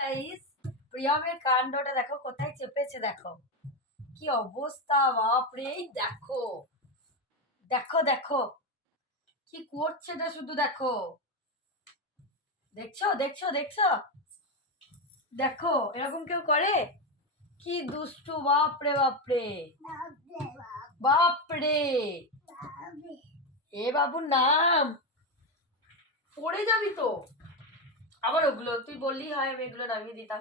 Guys, প্রিয়মের কাণ্ডটা দেখো, কোথায় চেপেছে দেখো, কি অবস্থা বাপরে। এই দেখো দেখো দেখো কি করছে না, শুধু দেখো, দেখছো দেখছো দেখছো, দেখো এরকম কেউ করে? কি দুষ্টু, বাপরে বাপরে বাপরে। এ বাবুর নাম, পড়ে যাবি তো আবার। ওগুলো তুই বললি হয়, আমি এগুলো নামিয়ে দিতাম।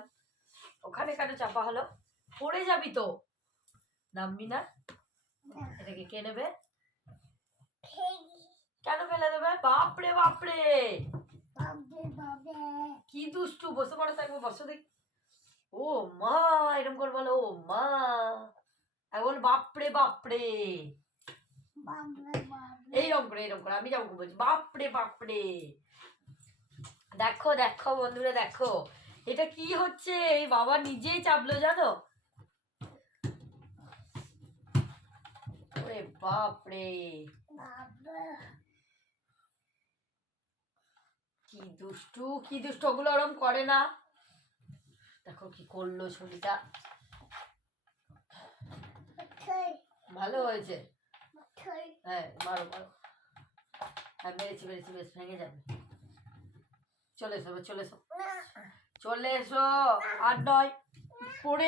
ওখানে কেন চাপা হলো? পড়ে যাবি তো, নামবি না। এটাকে কে নেবে? কেন ফেলে দেবে? বাপরে বাপরে, কি দুষ্টু। বসে পড়ো তো একবার, বসো দেখ। ও মা, এরকম করে বলো ও মা, বল বাপরে বাপরে। এইরকম করে আমি যেমন বলছি বাপরে বাপরে। দেখো দেখো বন্ধুরা, দেখো এটা কি হচ্ছে। এই বাবা নিজেই চাপলো জানো। ওরে বাপরে, কি দুষ্টু কি দুষ্টু। ওগুলো ওরম করে না। দেখো কি করলো ছবিটা। ভালো হয়েছে। হ্যাঁ মারো মারো। হ্যাঁ মেরেছি মেরেছি, বেশ ভেঙে যাবে। চলে এসো চলে এসো চলে এসো। আর নয় পড়ে